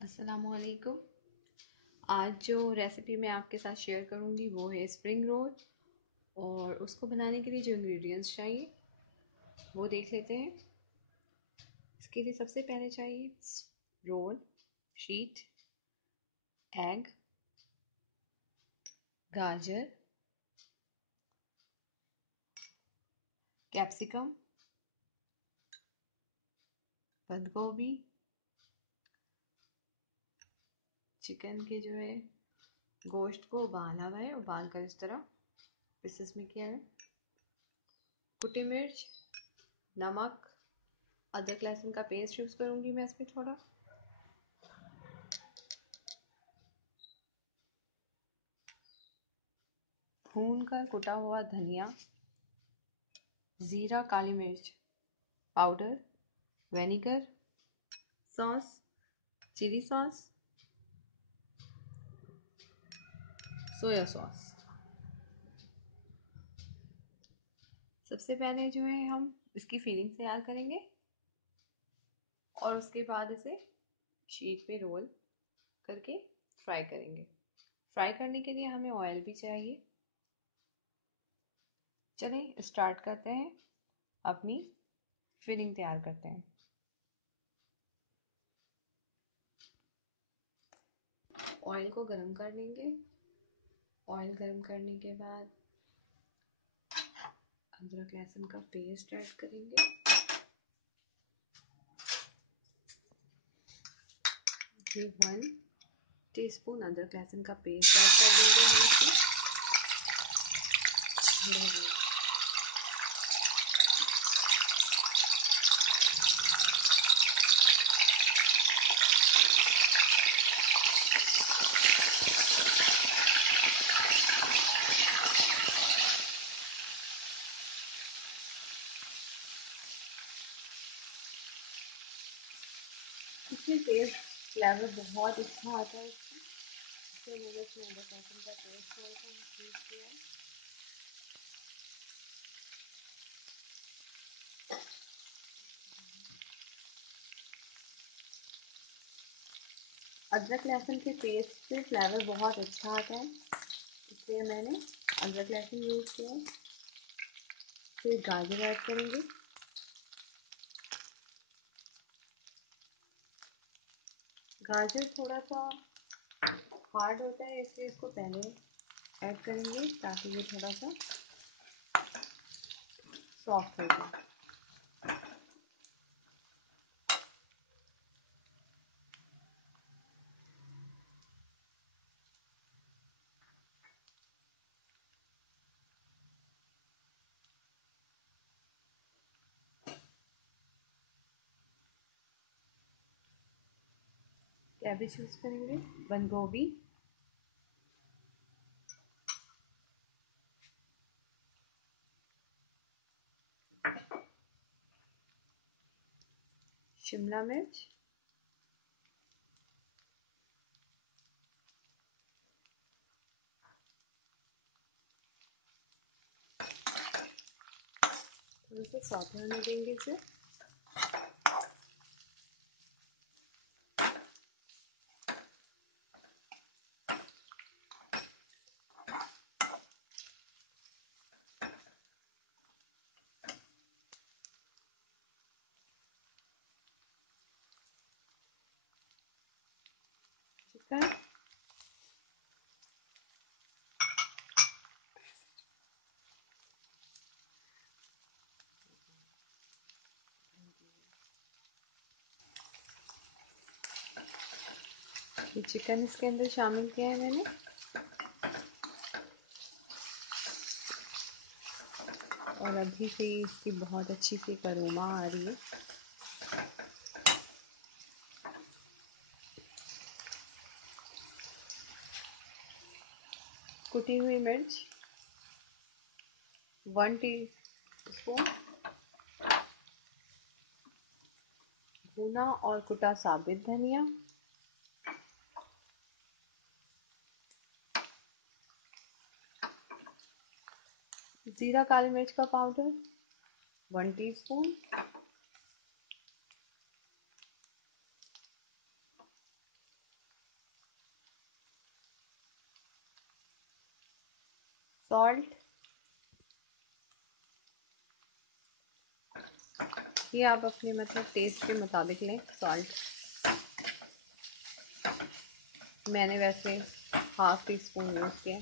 अस्सलामुअलैकुम। आज जो रेसिपी मैं आपके साथ शेयर करूंगी वो है स्प्रिंग रोल। और उसको बनाने के लिए जो इंग्रेडिएंट्स चाहिए वो देख लेते हैं। इसके लिए सबसे पहले चाहिए रोल शीट, एग, गाजर, कैप्सिकम, बंद गोभी, चिकन के जो है गोश्त को उबाला हुआ है, उबाल कर इस तरह पीसेस में किया है, कुटी मिर्च, नमक, अदरक लहसुन का पेस्ट यूज़ करूँगी मैं इसमें थोड़ा, भून कर कुटा हुआ धनिया, ज़ीरा, काली मिर्च powder, vinegar, sauce, chilli sauce, soya sauce. सबसे पहले जो है हम इसकी फीलिंग तैयार करेंगे और उसके बाद इसे शीट पे रोल करके फ्राई करेंगे। फ्राई करने के लिए हमें ऑयल भी चाहिए। चलें स्टार्ट करते हैं, अपनी फिलिंग तैयार करते हैं। ऑयल को गरम कर लेंगे। ऑयल गरम करने के बाद अदरक लहसुन का पेस्ट ऐड करेंगे। ये 1 टीस्पून अदरक लहसुन का पेस्ट ऐड कर देंगे हम इसमें। इसमें टेस्ट फ्लेवर बहुत अच्छा आता है इसका, इसलिए मैंने इसमें अदरक लहसुन का पेस्ट थोड़ा सा यूज़ किया है। अदरक लहसुन के पेस्ट से फ्लेवर बहुत अच्छा आता है, इसलिए मैंने अदरक लहसुन यूज़ किया है। फिर गाजर ऐड करेंगे। गाजर थोड़ा सा हार्ड होता है, इसलिए इसको पहले ऐड करेंगे ताकि ये थोड़ा सा सॉफ्ट हो जाए। कैबेज यूज़ करेंगे, बंद गोभी, शिमला मिर्च, थोड़ा सा सॉफ्ट होने देंगे इसे। चिकन, ये चिकन इसके अंदर शामिल किया है मैंने। और अभी से इसकी बहुत अच्छी सी एक अरोमा आ रही है। कुटी हुई मिर्च 1 टीस्पून, भुना और कुटा साबित धनिया, जीरा काली मिर्च का पाउडर 1 टीस्पून, सॉल्ट, ये आप अपने मतलब टेस्ट के मुताबिक लें। सॉल्ट मैंने वैसे हाफ टी स्पून यूज़ किया।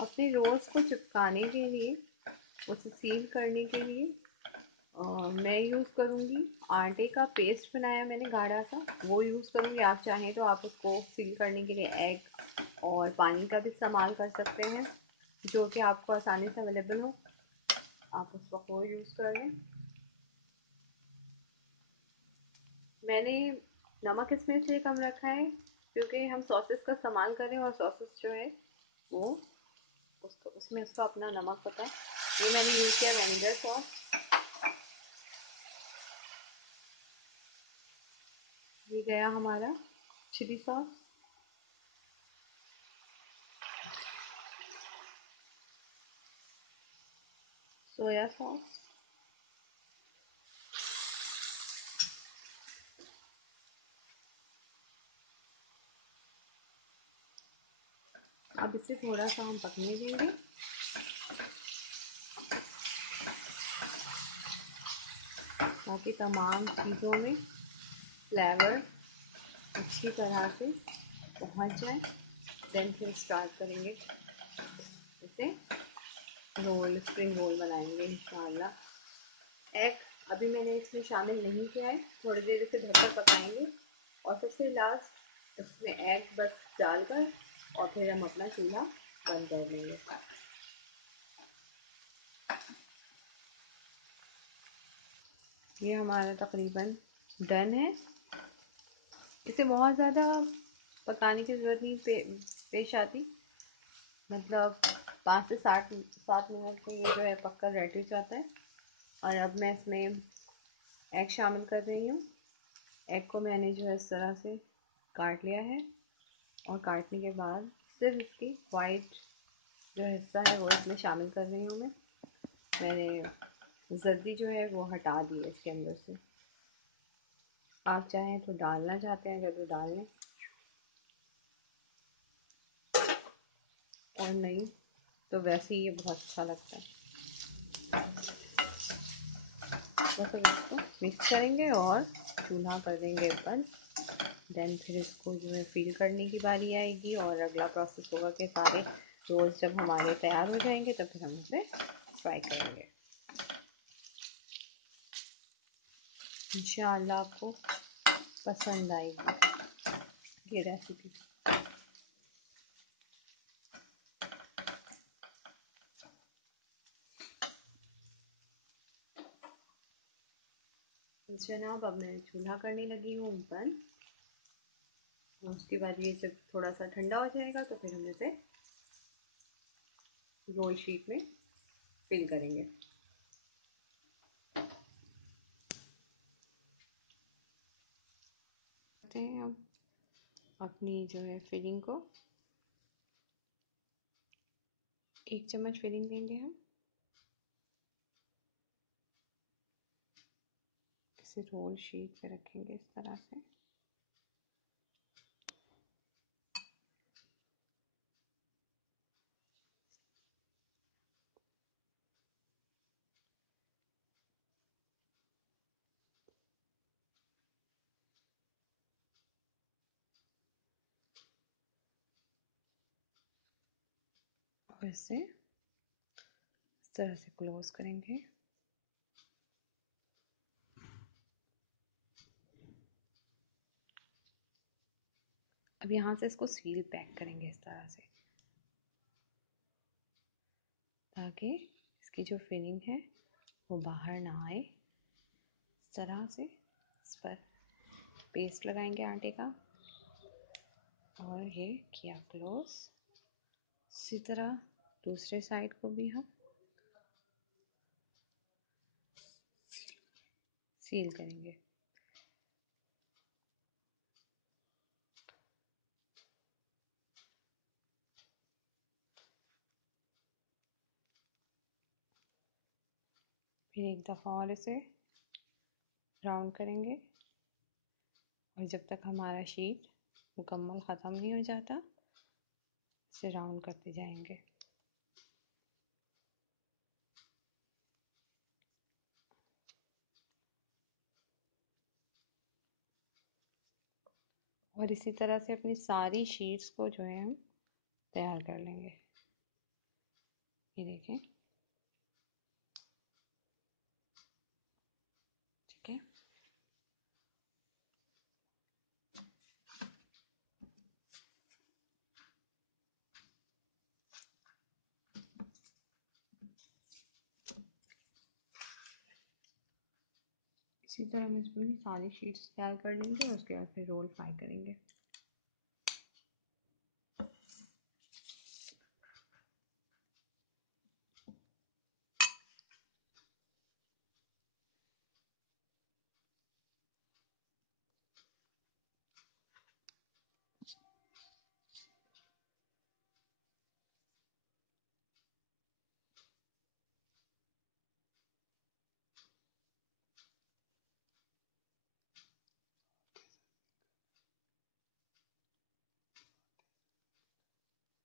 अपने रोल्स को चिपकाने के लिए, उसे सील करने के लिए मैं यूज़ करूँगी आटे का पेस्ट बनाया मैंने गाढ़ा सा, वो यूज़ करूँगी। आप चाहें तो आप उसको सील करने के लिए एग और पानी का भी इस्तेमाल कर सकते हैं, जो कि आपको आसानी से अवेलेबल हो, आप उस वक्त वो यूज़ कर लें। मैंने नमक इसमें इसलिए कम रखा है क्योंकि हम सॉसेस का इस्तेमाल करें और सॉसेस जो है वो उसमें उसका अपना नमक होता है। ये मैंने यूज़ किया वेनेगर सॉस। ये गया हमारा चिली सॉस, सोया सॉस, अब इसे थोड़ा सा हम पकने देंगे। ताकि तमाम चीज़ों में फ्लेवर अच्छी तरह से पहुंच जाए। देन फिर स्टार्ट करेंगे इसे रोल, स्प्रिंग रोल बनाएंगे इंशाल्लाह। एग अभी मैंने इसमें शामिल नहीं किया है, थोड़ी देर इसे ढककर पकाएंगे और सबसे लास्ट इसमें एग बस डालकर और फिर हम अपना चूल्हा बंद कर देंगे। ये हमारा तकरीबन डन है। इसे बहुत ज़्यादा पकाने की ज़रूरत नहीं पेश आती, मतलब 5 से 7 मिनट में ये जो है पक्का रेडी हो जाता है। और अब मैं इसमें एग शामिल कर रही हूँ। एग को मैंने जो है इस तरह से काट लिया है और काटने के बाद सिर्फ इसकी वाइट जो हिस्सा है वो इसमें शामिल कर रही हूँ। मैंने जर्दी जो है वो हटा दी है इसके अंदर से। आप चाहें तो डालना चाहते हैं अगर तो डाल लें, और नहीं तो वैसे ही ये बहुत अच्छा लगता है। बस अब इसको मिक्स करेंगे और चूल्हा कर देंगे बंद। देन फिर इसको जो है फील करने की बारी आएगी और अगला प्रोसेस होगा कि सारे रोल्स जब हमारे तैयार हो जाएंगे तो फिर हम इसे फ्राई करेंगे। इंशाअल्लाह आपको पसंद आएगी ये रेसिपी। जनाब अब मैं चूल्हा करने लगी हूँ बंद। उसके बाद ये जब थोड़ा सा ठंडा हो जाएगा तो फिर हम इसे रोल शीट में फिल करेंगे। अब अपनी जो है फिलिंग को 1 चम्मच फिलिंग देंगे हम। इसे रोल शीट पे रखेंगे इस तरह से। और इसे इस तरह से क्लोज करेंगे। अब यहाँ से इसको सील पैक करेंगे इस तरह से, ताकि इसकी जो फिलिंग है वो बाहर ना आए। इस तरह से इस पर पेस्ट लगाएंगे आटे का और ये किया क्लोज। इसी तरह दूसरे साइड को भी हम सील करेंगे। फिर एक दफ़ा और इसे राउंड करेंगे और जब तक हमारा शीट मुकम्मल ख़त्म नहीं हो जाता इसे राउंड करते जाएंगे। और इसी तरह से अपनी सारी शीट्स को जो है हम तैयार कर लेंगे। ये देखें, ठीक है। इसी तरह हम इसमें सारी शीट्स तैयार कर लेंगे और उसके बाद फिर रोल फ्राई करेंगे।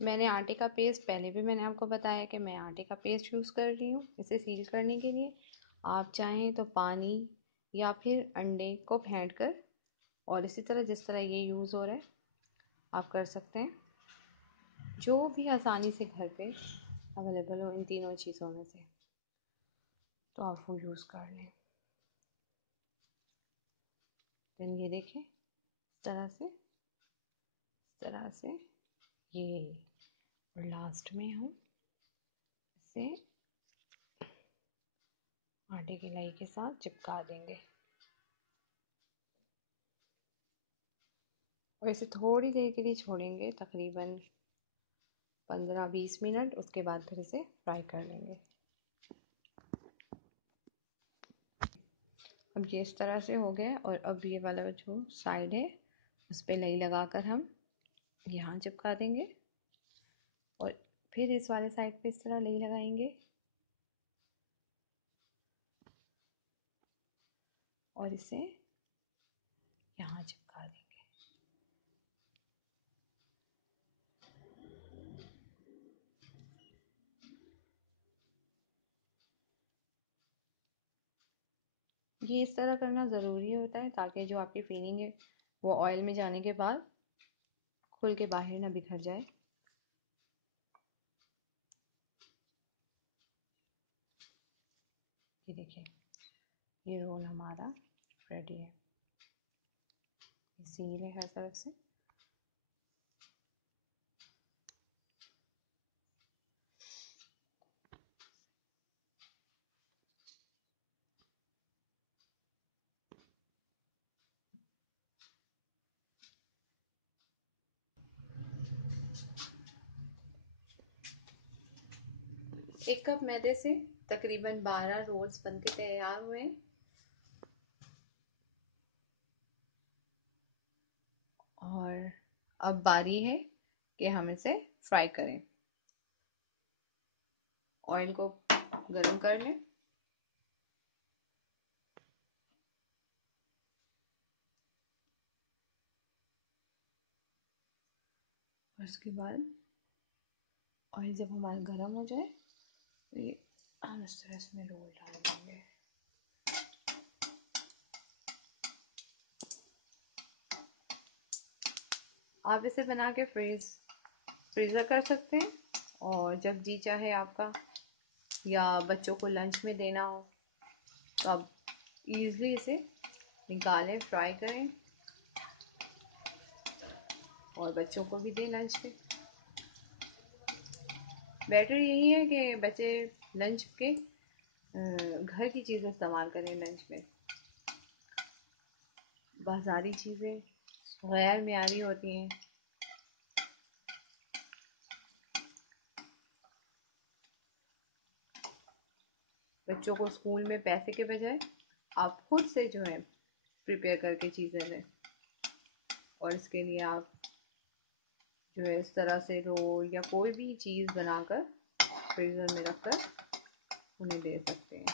मैंने आटे का पेस्ट पहले भी मैंने आपको बताया कि मैं आटे का पेस्ट यूज़ कर रही हूँ इसे सील करने के लिए। आप चाहें तो पानी या फिर अंडे को फेंट कर और इसी तरह जिस तरह ये यूज़ हो रहा है आप कर सकते हैं। जो भी आसानी से घर पे अवेलेबल हो इन तीनों चीज़ों में से तो आप वो यूज़ कर लें। देन ये देखें इस तरह से ये, और लास्ट में हम इसे आटे की लाई के साथ चिपका देंगे और इसे थोड़ी देर के लिए छोड़ेंगे, तकरीबन 15-20 मिनट। उसके बाद फिर इसे फ्राई कर लेंगे। अब ये इस तरह से हो गया और अब ये वाला जो साइड है उस पर लई लगाकर हम यहाँ चिपका देंगे और फिर इस वाले साइड पे इस तरह लई लगाएंगे और इसे यहाँ चिपका देंगे। ये इस तरह करना ज़रूरी होता है ताकि जो आपकी फिलिंग है वो ऑयल में जाने के बाद खुल के बाहर ना बिखर जाए। ये देखिए ये रोल हमारा रेडी है। सील है हर तरफ से। एक कप मैदे से तकरीबन 12 रोल्स बनके तैयार हुए हैं और अब बारी है कि हम इसे फ्राई करें। ऑयल को गरम कर लें और उसके बाद ऑयल जब हमारा गरम हो जाए तो ये हम इस तरह इसमें रोल डाल देंगे। आप इसे बना के फ्रीज़र कर सकते हैं और जब जी चाहे आपका या बच्चों को लंच में देना हो तो आप ईज़िली इसे निकालें, फ्राई करें और बच्चों को भी दें लंच पे। बेटर यही है कि बच्चे लंच के घर की चीज़ें इस्तेमाल करें लंच में। बाज़ारी चीज़ें गैर मियारी होती हैं। बच्चों को स्कूल में पैसे के बजाय आप खुद से जो है प्रिपेयर करके चीज़ें दें और इसके लिए आप जो है इस तरह से रोल या कोई भी चीज़ बनाकर फ्रीज़र में रखकर उन्हें दे सकते हैं।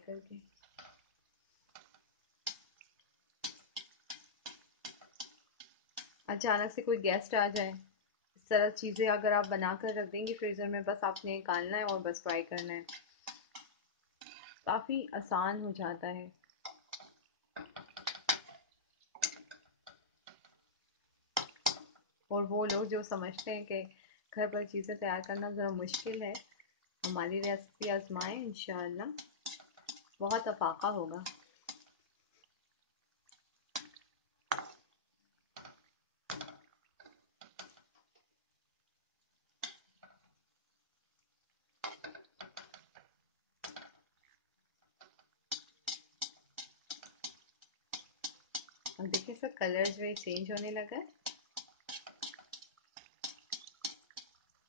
करके। अचानक से कोई गेस्ट आ जाए, इस तरह चीज़ें अगर आप बना कर रख देंगे फ्रीज़र में, बस आपने निकालना है और बस फ्राई करना है, काफ़ी आसान हो जाता है। और वो लोग जो समझते हैं कि घर पर चीज़ें तैयार करना ज़रा मुश्किल है, हमारी रेसिपी आजमाएं, इंशाअल्लाह बहुत अफाका होगा। अब देखिए सर, कलर जो है चेंज होने लगा है।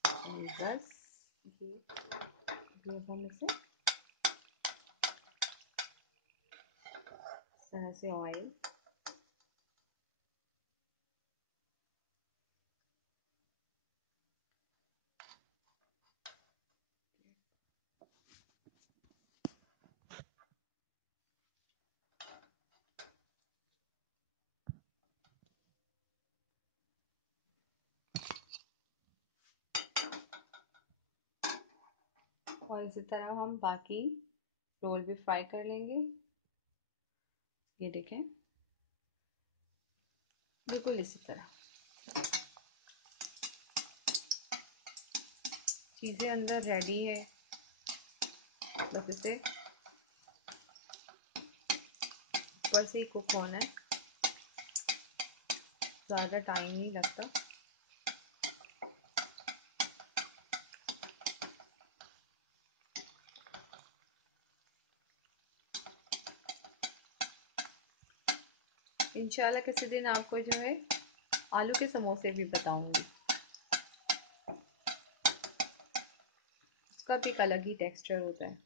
और बस ये हम इसे इस तरह से ऑयल और इसी तरह हम बाकी रोल भी फ्राई कर लेंगे। ये देखें, बिल्कुल इसी तरह चीज़ें अंदर रेडी है, बस इसे ऊपर से ही कुक होना है, ज़्यादा टाइम नहीं लगता। इंशाल्लाह किसी दिन आपको जो है आलू के समोसे भी बताऊंगी, उसका भी एक अलग ही टेक्सचर होता है।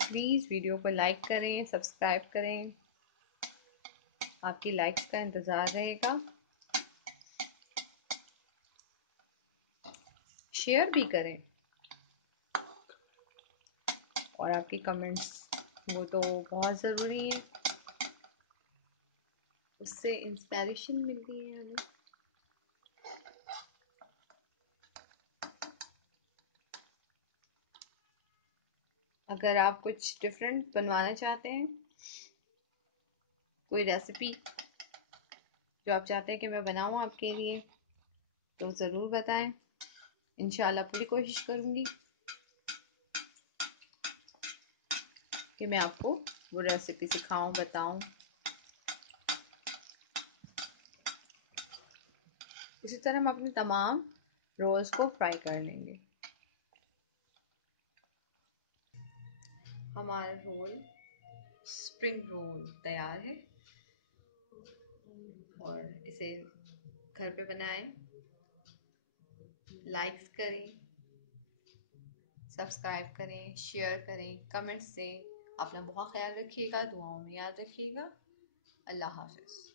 प्लीज़ वीडियो को लाइक करें, सब्सक्राइब करें, आपकी लाइक्स का इंतज़ार रहेगा। शेयर भी करें, और आपकी कमेंट्स वो तो बहुत ज़रूरी है, उससे इंस्पिरेशन मिलती है हमें। अगर आप कुछ डिफरेंट बनवाना चाहते हैं, कोई रेसिपी जो आप चाहते हैं कि मैं बनाऊं आपके लिए, तो ज़रूर बताएं। इंशाल्लाह पूरी कोशिश करूंगी कि मैं आपको वो रेसिपी सिखाऊं, बताऊं। इसी तरह हम अपने तमाम रोल्स को फ्राई कर लेंगे। हमारा रोल, स्प्रिंग रोल तैयार है, और इसे घर पे बनाएं, लाइक्स करें, सब्सक्राइब करें, शेयर करें, कमेंट्स दें। अपना बहुत ख्याल रखिएगा, दुआओं में याद रखिएगा। अल्लाह हाफ़िज़।